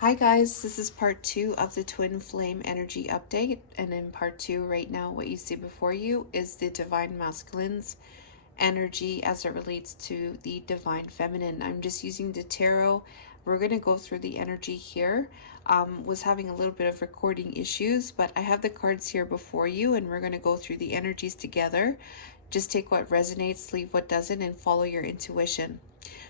Hi guys, this is part 2 of the twin flame energy update, and in part 2 right now what you see before you is the divine masculine's energy as it relates to the divine feminine. I'm just using the tarot. We're going to go through the energy here. Was having a little bit of recording issues, but I have the cards here before you and we're going to go through the energies together. Just take what resonates, leave what doesn't, and follow your intuition.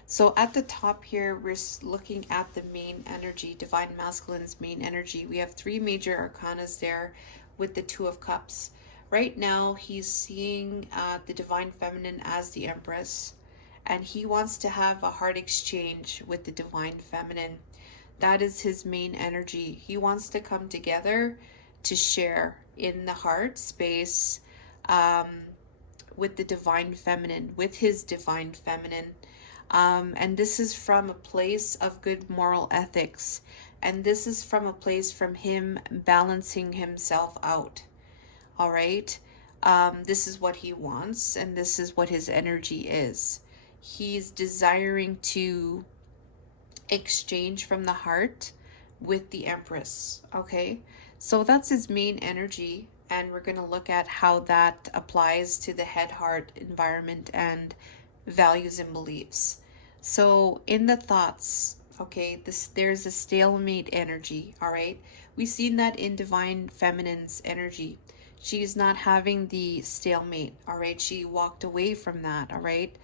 So at the top here, we're looking at the main energy, divine masculine's main energy. We have three major arcanas there with the Two of Cups. Right now, he's seeing the divine feminine as the Empress, and he wants to have a heart exchange with the divine feminine. That is his main energy. He wants to come together to share in the heart space um, with the divine feminine, with his divine feminine. And this is from a place of good moral ethics. And this is from a place from him balancing himself out. All right. This is what he wants, and this is what his energy is. He's desiring to exchange from the heart with the Empress. Okay. So that's his main energy. And we're going to look at how that applies to the head heart environment and values and beliefs. So in the thoughts, okay, there's a stalemate energy, all right? We've seen that in divine feminine's energy. She's not having the stalemate, all right? She walked away from that, all right?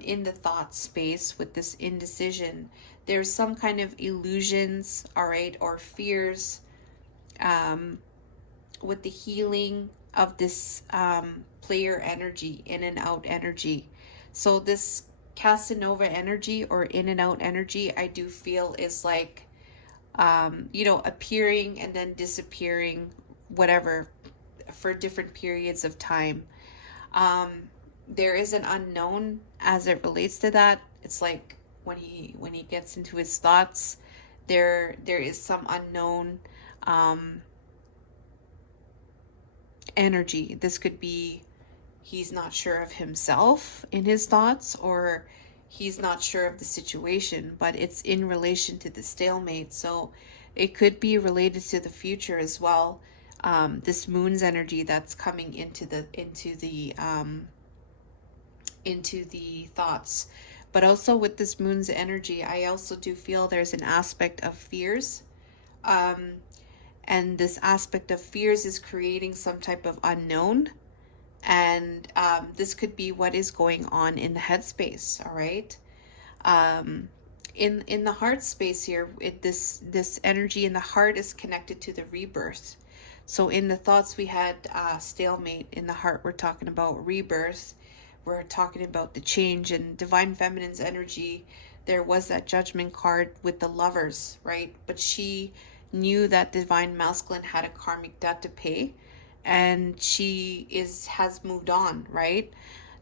In the thought space with this indecision, there's some kind of illusions, all right, or fears um, with the healing of this player energy, in and out energy. So this Casanova energy or in and out energy, I do feel is like, appearing and then disappearing, whatever, for different periods of time. Um, there is an unknown as it relates to that. It's like when he gets into his thoughts, there is some unknown um, energy. This could be he's not sure of himself in his thoughts, or he's not sure of the situation, but it's in relation to the stalemate. So it could be related to the future as well. This moon's energy that's coming into the thoughts. But also with this moon's energy, I also do feel there's an aspect of fears. Um, and this aspect of fears is creating some type of unknown, and this could be what is going on in the headspace. All right. um, in the heart space here, this energy in the heart is connected to the rebirth. So in the thoughts we had stalemate. In the heart we're talking about rebirth. We're talking about the change. And divine feminine's energy, there was that judgment card with the lovers, right? But she knew that divine masculine had a karmic debt to pay, and she has moved on, right?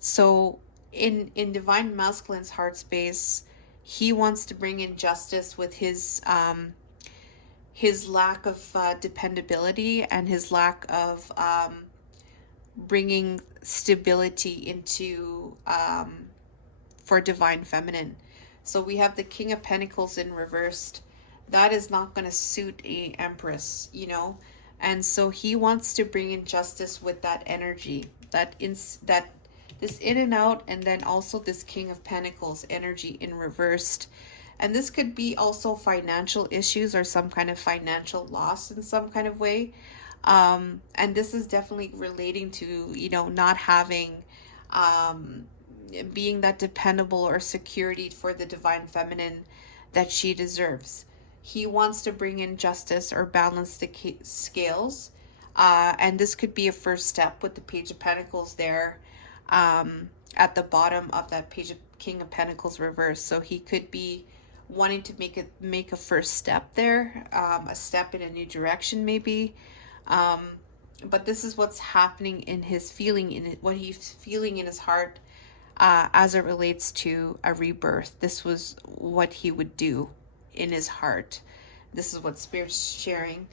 So in divine masculine's heart space, he wants to bring in justice with his lack of dependability, and his lack of bringing stability into for divine feminine. So we have the King of Pentacles in reversed. That is not going to suit a empress. And so he wants to bring in justice with that energy, that this in and out, and then also this King of Pentacles energy in reversed. And this could be also financial issues or some kind of financial loss in some kind of way. And this is definitely relating to, not having, being that dependable or security for the divine feminine that she deserves. He wants to bring in justice or balance the scales. And this could be a first step with the Page of Pentacles there, at the bottom of that page of King of Pentacles reverse. So he could be wanting to make a first step there, a step in a new direction maybe. But this is what's happening in his feeling, in what he's feeling in his heart, as it relates to a rebirth. This was what he would do in his heart. This is what Spirit's sharing.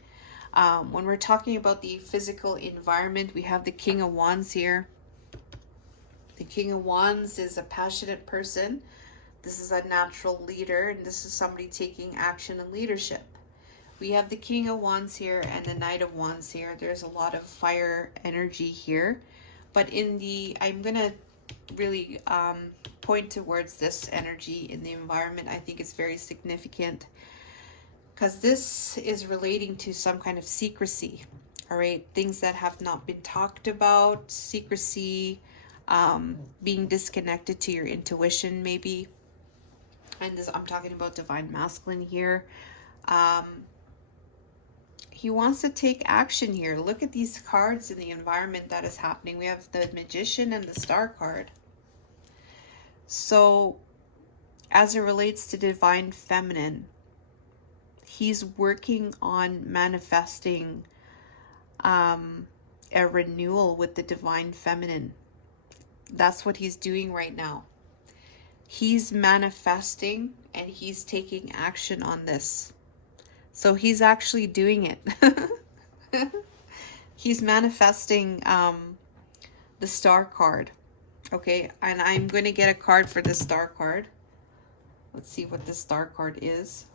When we're talking about the physical environment, we have the King of Wands here. The King of Wands is a passionate person, This is a natural leader, and this is somebody taking action and leadership. We have the King of Wands here and the Knight of Wands here. There's a lot of fire energy here. But I'm going to really point towards this energy in the environment. I think it's very significant because this is relating to some kind of secrecy. All right, things that have not been talked about, secrecy, being disconnected to your intuition, maybe. And this, I'm talking about divine masculine here. He wants to take action here. Look at these cards in the environment that is happening. We have the Magician and the Star card. So, as it relates to divine feminine, he's working on manifesting a renewal with the divine feminine. That's what he's doing right now. He's manifesting and he's taking action on this. So he's actually doing it. He's manifesting the Star card. Okay, and I'm going to get a card for the Star card. Let's see what the Star card is.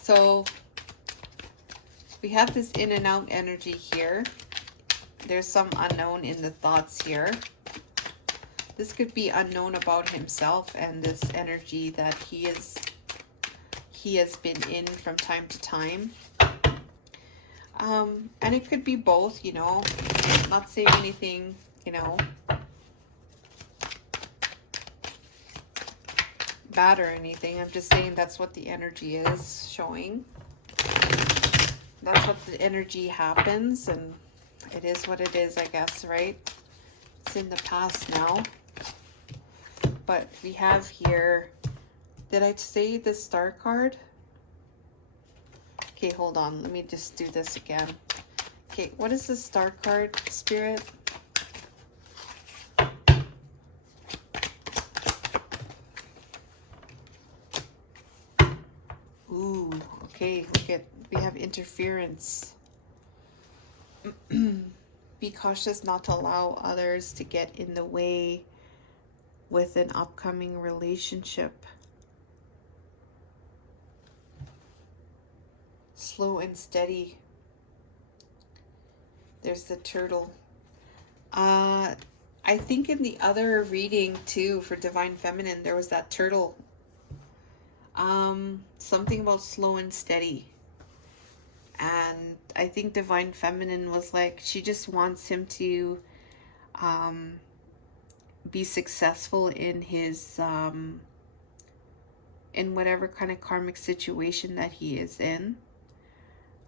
So we have this in and out energy here. There's some unknown in the thoughts here. This could be unknown about himself and this energy that he has been in from time to time. And it could be both, you know. I'm not saying anything, you know, bad or anything. I'm just saying that's what the energy is showing. That's what the energy happens, and it is what it is, I guess, right? It's in the past now. But we have here, did I say the Star card? Okay, hold on. Let me just do this again. Okay, what is the Star card, Spirit? Ooh, okay, look at, we have interference. Be cautious not to allow others to get in the way with an upcoming relationship. Slow and steady. There's the Turtle. I think in the other reading too for Divine Feminine, there was that Turtle. Something about slow and steady. And I think Divine Feminine was like, she just wants him to be successful in his in whatever kind of karmic situation that he is in.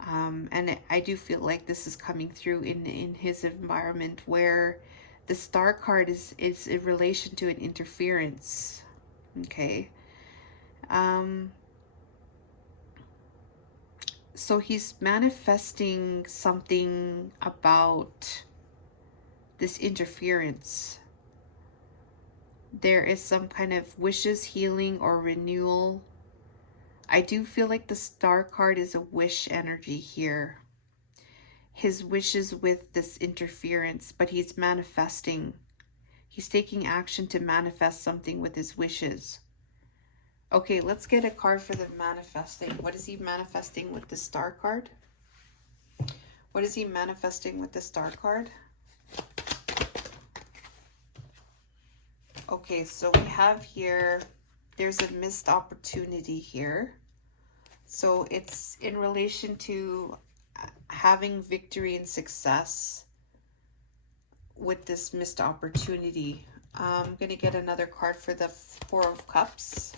And I do feel like this is coming through in his environment, where the Star card is in relation to an interference. Okay. So he's manifesting something about this interference. There is some kind of wishes, healing, or renewal. I do feel like the Star card is a wish energy here. His wishes with this interference, but he's manifesting. He's taking action to manifest something with his wishes. Okay, let's get a card for the manifesting. What is he manifesting with the Star card? What is he manifesting with the Star card? Okay, so we have here, there's a missed opportunity here. So it's in relation to having victory and success with this missed opportunity. I'm going to get another card for the Four of Cups.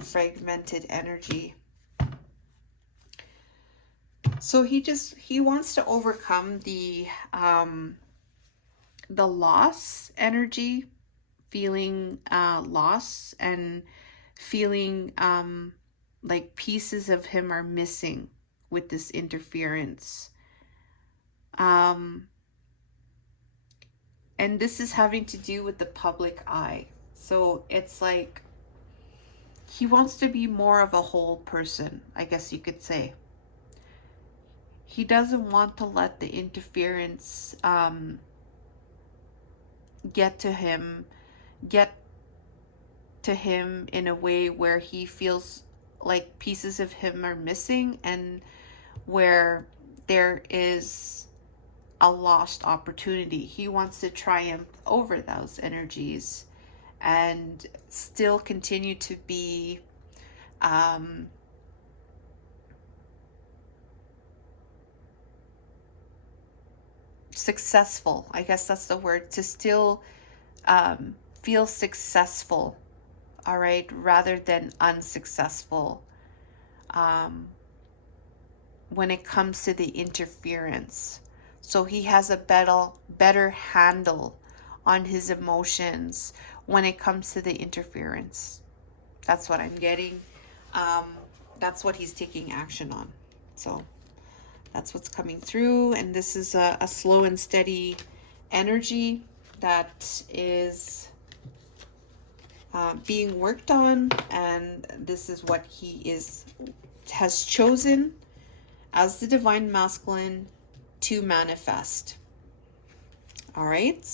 Fragmented energy. So he wants to overcome the loss energy, feeling loss and feeling like pieces of him are missing with this interference. And this is having to do with the public eye. So it's like he wants to be more of a whole person, I guess you could say. He doesn't want to let the interference get to him, get to him in a way where he feels like pieces of him are missing, and where there is a lost opportunity. He wants to triumph over those energies and still continue to be um, successful. I guess that's the word. To still feel successful, all right, rather than unsuccessful um, when it comes to the interference. So he has a better handle on his emotions when it comes to the interference. That's what I'm getting. Um, that's what he's taking action on. So that's what's coming through. And this is a slow and steady energy that is being worked on. And this is what he has chosen as the divine masculine to manifest. All right.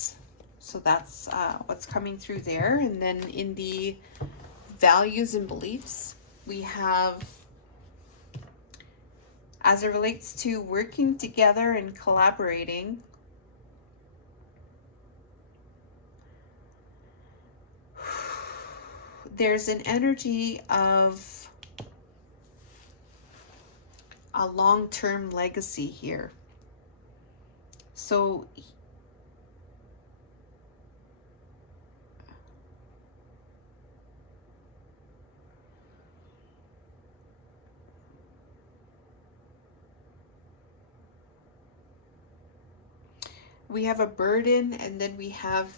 So that's what's coming through there. And then in the values and beliefs, we have, as it relates to working together and collaborating, there's an energy of a long-term legacy here. So we have a burden, and then we have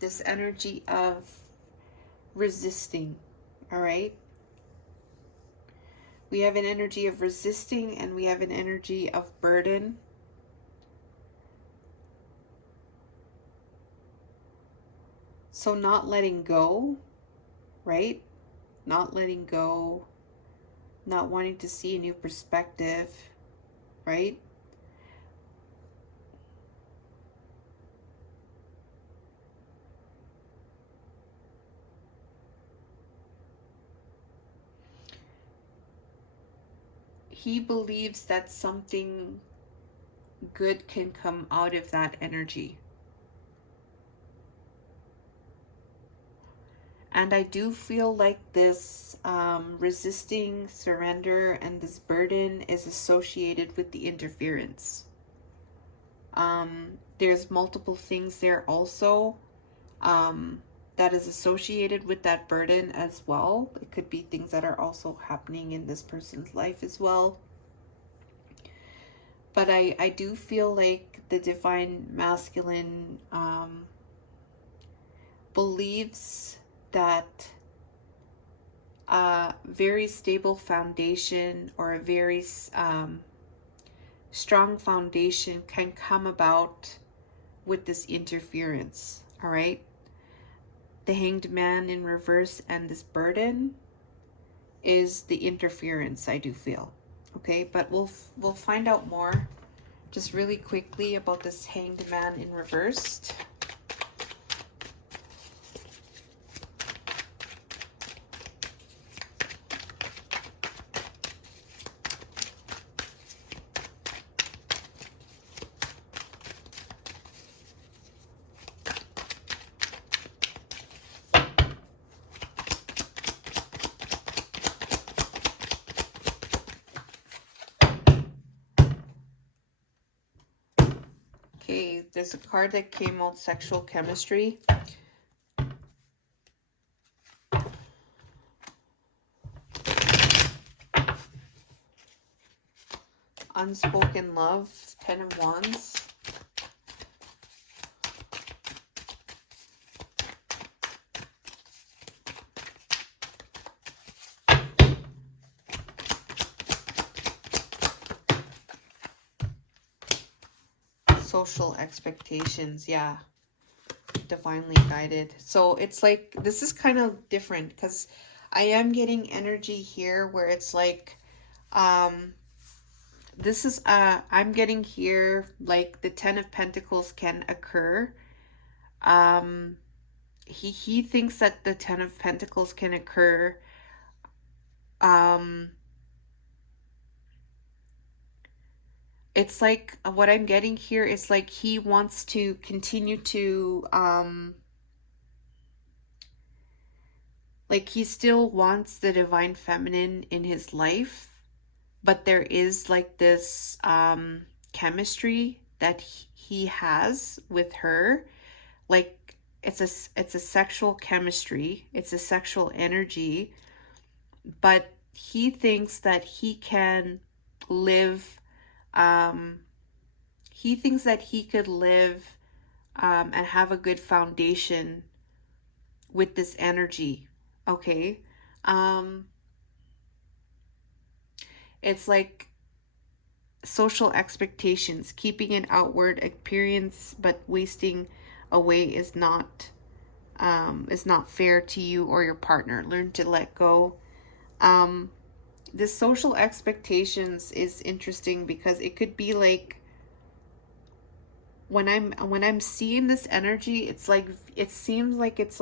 this energy of resisting. All right. We have an energy of resisting, and we have an energy of burden. So not letting go, right? Not letting go, not wanting to see a new perspective, right? He believes that something good can come out of that energy. And I do feel like this resisting, surrender, and this burden is associated with the interference. There's multiple things there also that is associated with that burden as well. It could be things that are also happening in this person's life as well. But I do feel like the divine masculine believes that a very stable foundation, or a very strong foundation, can come about with this interference. All right. The Hanged Man in reverse and this burden is the interference, I do feel. Okay, but we'll find out more just really quickly about this Hanged Man in reversed. Okay, there's a card that came out, Sexual Chemistry. Unspoken Love, 10 of Wands. Social expectations, yeah. divinely guided. So it's like, this is kind of different because I am getting energy here where it's like, um, this is, I'm getting here like the Ten of Pentacles can occur. Um, he thinks that the Ten of Pentacles can occur. Um, it's like what I'm getting here is like he wants to continue to like he still wants the divine feminine in his life, but there is like this chemistry that he has with her. Like it's a sexual chemistry, it's a sexual energy, but he thinks that he can live um he thinks that he could live and have a good foundation with this energy. Okay. Um, it's like social expectations, keeping an outward appearance but wasting away is not fair to you or your partner. Learn to let go. Um, this social expectations is interesting because it could be like when I'm seeing this energy, it's like it seems like it's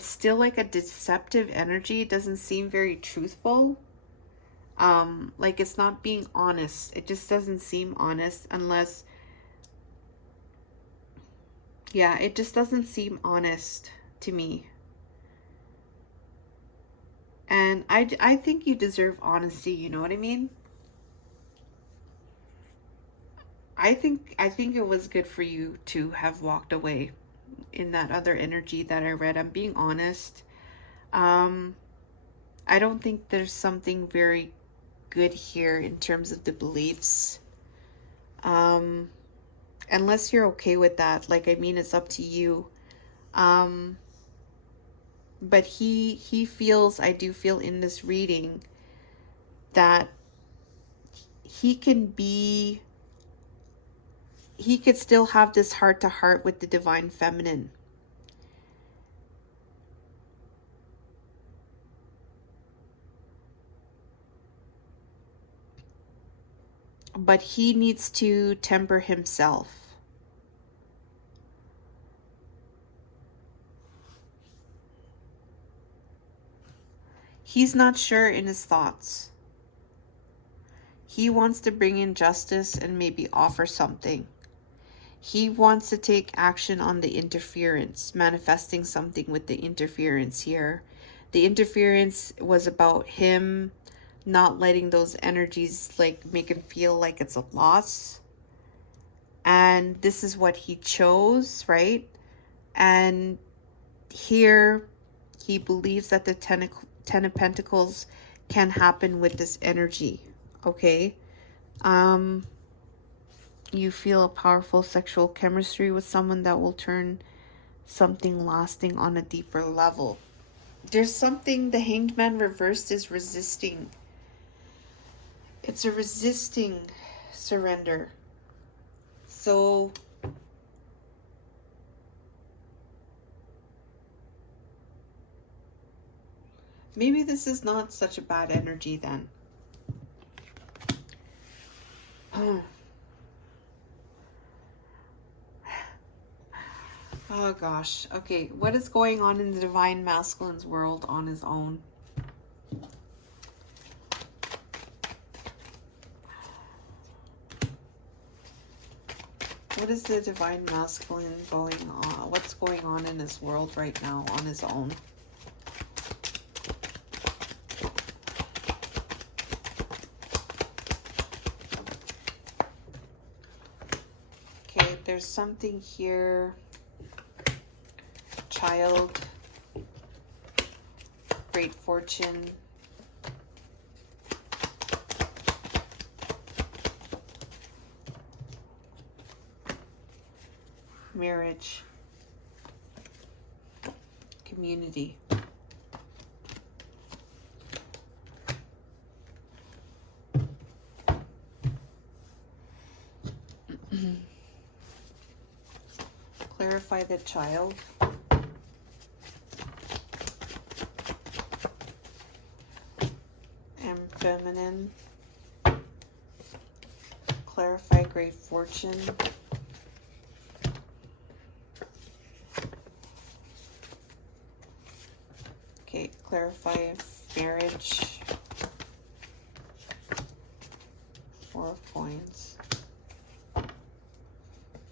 still like a deceptive energy. It doesn't seem very truthful. Like it's not being honest. It just doesn't seem honest unless, yeah, it just doesn't seem honest to me. And I think you deserve honesty, you know what I mean? I think it was good for you to have walked away in that other energy that I read. I'm being honest. Um, I don't think there's something very good here in terms of the beliefs. Um, unless you're okay with that, like I mean, it's up to you. Um, but he feels, I do feel in this reading that he can be he could still have this heart to heart with the divine feminine. But he needs to temper himself. He's not sure in his thoughts. He wants to bring in justice and maybe offer something. He wants to take action on the interference, manifesting something with the interference here. The interference was about him not letting those energies like make him feel like it's a loss. And this is what he chose, right? And here he believes that the Ten of Pentacles can happen with this energy. Okay. Um, you feel a powerful sexual chemistry with someone that will turn something lasting on a deeper level. There's something, the Hanged Man reversed is resisting. It's a resisting surrender. So maybe this is not such a bad energy then. Oh gosh. Okay, what is going on in the divine masculine's world on his own? What is the divine masculine going on? What's going on in his world right now on his own? Okay, there's something here. Child, great fortune, marriage, community. clarify the child. And feminine. Clarify great fortune. Okay, clarify marriage. 4 of coins.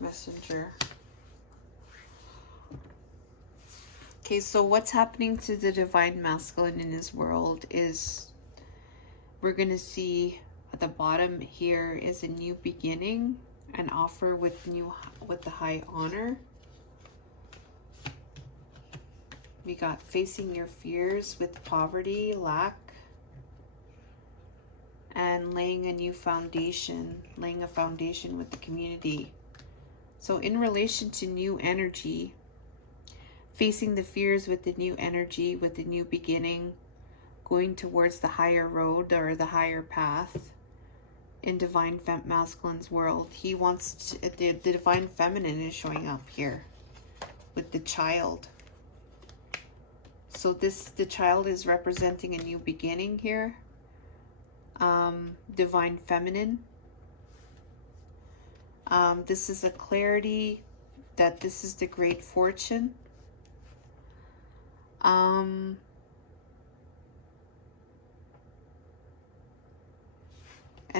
Messenger. Okay, so what's happening to the divine masculine in his world is we're going to see at the bottom here is a new beginning, an offer with the high honor. We got facing your fears with poverty, lack, and laying a new foundation, laying a foundation with the community. So in relation to new energy, facing the fears with the new energy, with the new beginning, going towards the higher road or the higher path in divine masculine's world. He wants to, the divine feminine is showing up here with the child. So the child is representing a new beginning here. Divine feminine. This is a clarity that this is the great fortune. And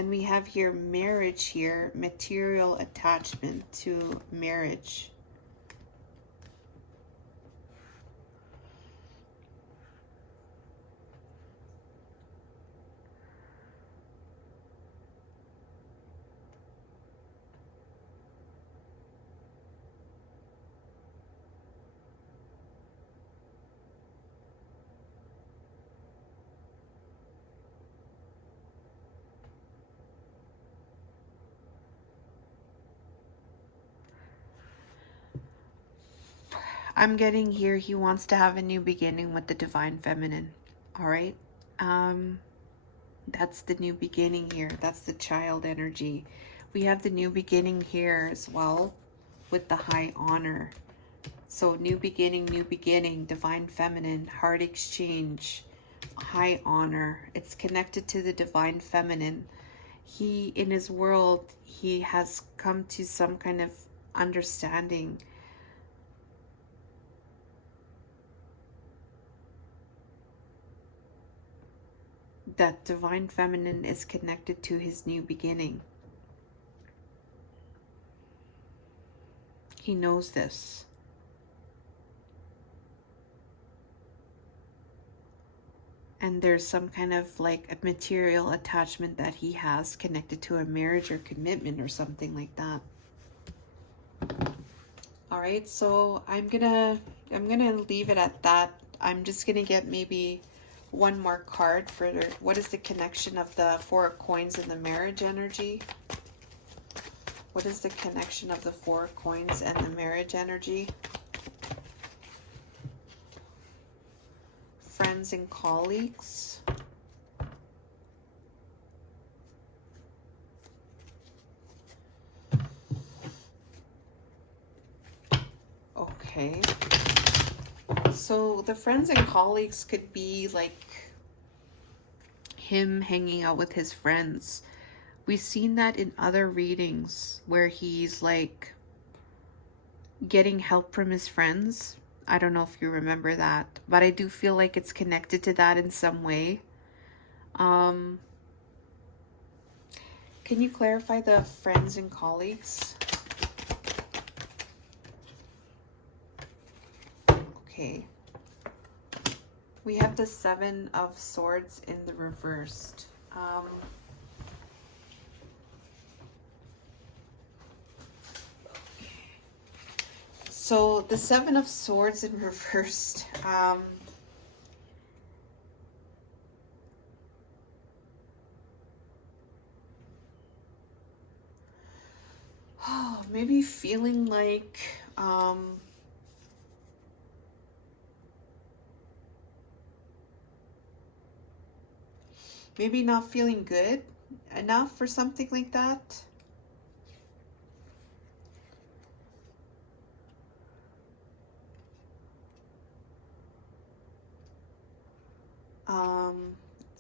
we have here marriage here, material attachment to marriage. I'm getting here, he wants to have a new beginning with the divine feminine. All right. That's the new beginning here. That's the child energy. We have the new beginning here as well with the high honor. So new beginning, divine feminine, heart exchange, high honor. It's connected to the divine feminine. He, in his world, he has come to some kind of understanding that divine feminine is connected to his new beginning. He knows this. And there's some kind of like a material attachment that he has connected to a marriage or commitment or something like that. All right, so I'm gonna leave it at that. I'm just gonna get maybe one more card for what is the connection of the 4 of coins and the marriage energy. What is the connection of the 4 of coins and the marriage energy? Friends and colleagues. Okay. So the friends and colleagues could be like him hanging out with his friends. We've seen that in other readings where he's like getting help from his friends. I don't know if you remember that, but I do feel like it's connected to that in some way. Can you clarify the friends and colleagues? Okay. We have the 7 of Swords in the reversed. So the 7 of Swords in reversed. Maybe feeling like maybe not feeling good enough or something like that.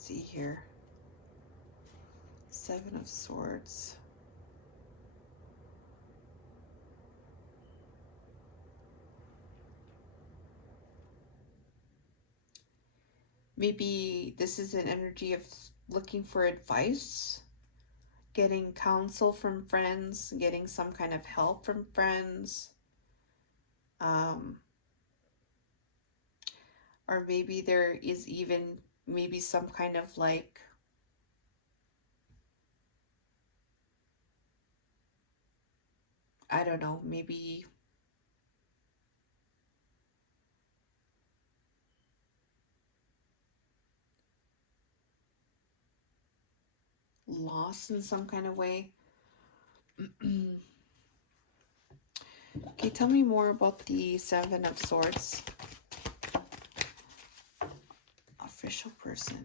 Let's see here. Seven of Swords. Maybe this is an energy of looking for advice, getting counsel from friends, getting some kind of help from friends. Or maybe there is even maybe some kind of like, I don't know, maybe loss in some kind of way. Okay, tell me more about the Seven of Swords. Official person.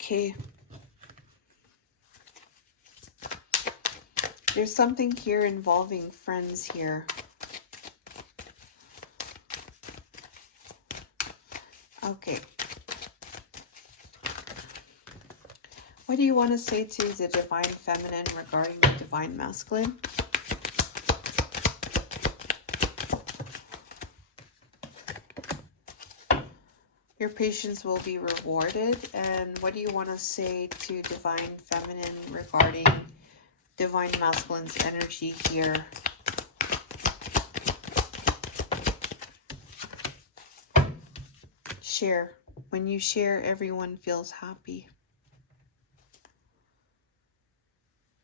Okay. There's something here involving friends here. Okay. What do you want to say to the Divine Feminine regarding the Divine Masculine? Your patience will be rewarded. And what do you want to say to Divine Feminine regarding Divine Masculine's energy here? Share. When you share, everyone feels happy.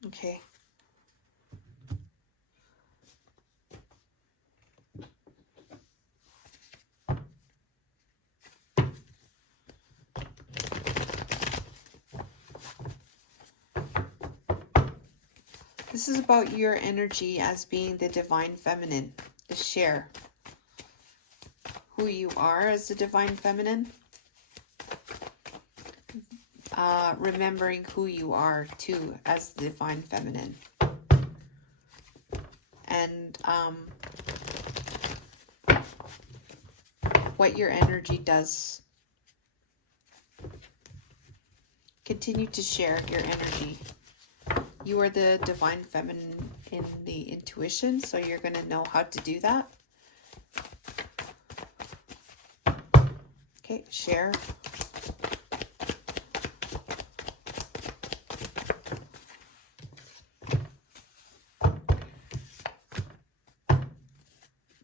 Okay. This is about your energy as being the Divine Feminine. To share who you are as the Divine Feminine. Remembering who you are too as the Divine Feminine. And what your energy does. Continue to share your energy. You are the Divine Feminine in the intuition, so you're going to know how to do that. Okay, share.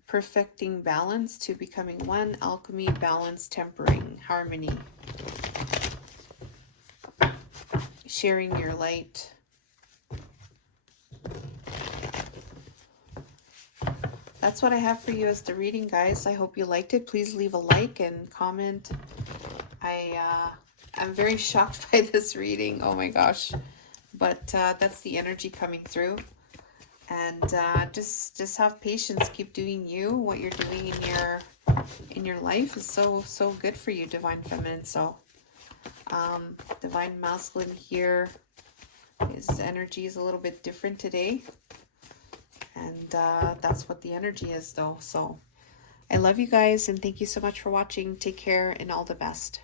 Perfecting balance to becoming one. Alchemy, balance, tempering, harmony. Sharing your light. That's what I have for you as the reading, guys. I hope you liked it. Please leave a like and comment. I'm very shocked by this reading. Oh my gosh. But that's the energy coming through. And just have patience. Keep doing you. What you're doing in your life is so good for you, Divine Feminine. So Divine Masculine here, his energy is a little bit different today. And that's what the energy is, though. So I love you guys, and thank you so much for watching. Take care, and all the best.